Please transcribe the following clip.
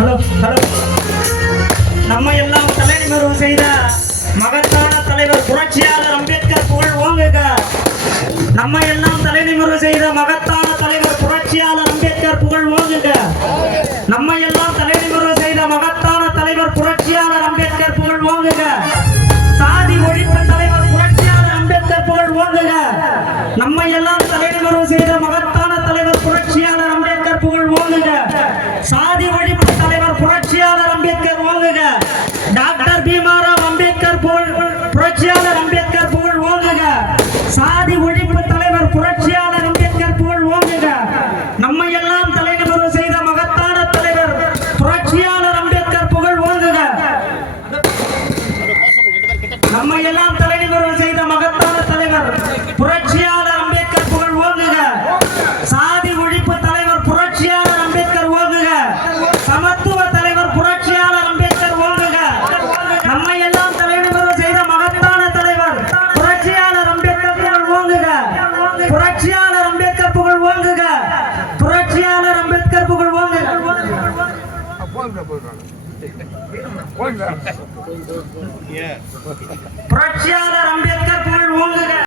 Hello hello. நம்ம எல்லாம் தலைநிமிர்வு செய்த மகத்தான தலைவர் புரட்சியாளர் அம்பேத்கர் புகழ் ஓங்குக. நம்ம எல்லாம் தலைநிமிர்வு செய்த மகத்தான தலைவர் புரட்சியாளர் அம்பேத்கர் புகழ் ஓங்குக. நம்ம எல்லாம் தலைநிமிர்வு செய்த மகத்தான தலைவர் புரட்சியாளர் அம்பேத்கர் புகழ் ஓங்குக. சாதி ஒழிப்பு தலைவர் புரட்சியாளர் அம்பேத்கர் புகழ் ஓங்குக. நம்ம எல்லாம் தலைநிமிர்வு செய்த மகத்தான தலைவர் புரட்சியாளர் அம்பேத்கர் புகழ் ஓங்குக. சாதி ஒழிப்பு தலைவர் புரட்சியாளர் அம்பேத்கர் ஓங்குக. டாக்டர் பீமாராவ் அம்பேத்கர் புரட்சியாளர் அம்பேத்கர் புகழ் ஓங்குக. சாதி ஒழிப்பு தலைவர் புரட்சியாளர் அம்பேத்கர் புகழ் ஓங்குக. நம்ம எல்லாம் தலைநிமிர்வு செய்த மகத்தான தலைவர் புரட்சியாளர் அம்பேத்கர் புகழ் ஓங்குக. நம்ம எல்லாம் தலைநிமிர்வு செய்த மகத்தான தலைவர் புரட்சியாளர் அம்பேத்கர் புகழ் ஓங்குக. சாதி ஒழிப்பு தலைவர் புரட்சியாளர் அம்பேத்கர் ஓங்குக. சமத்துவ தலைவர் புரட்சியாளர் அம்பேத்கர் ஓங்குக. நம்ம எல்லாம் தலைநிமிர்வு செய்த மகத்தான தலைவர் புரட்சியாளர் அம்பேத்கர் புகழ் ஓங்குக. புரட்சியாளர் அம்பேத்கர் புகழ் ஓங்குக. புரட்சியாளர் அம்பேத்கர் புகழ் ஓங்குக. புரட்சியாளர் அம்பேத்கர் புகழ் ஓங்குக.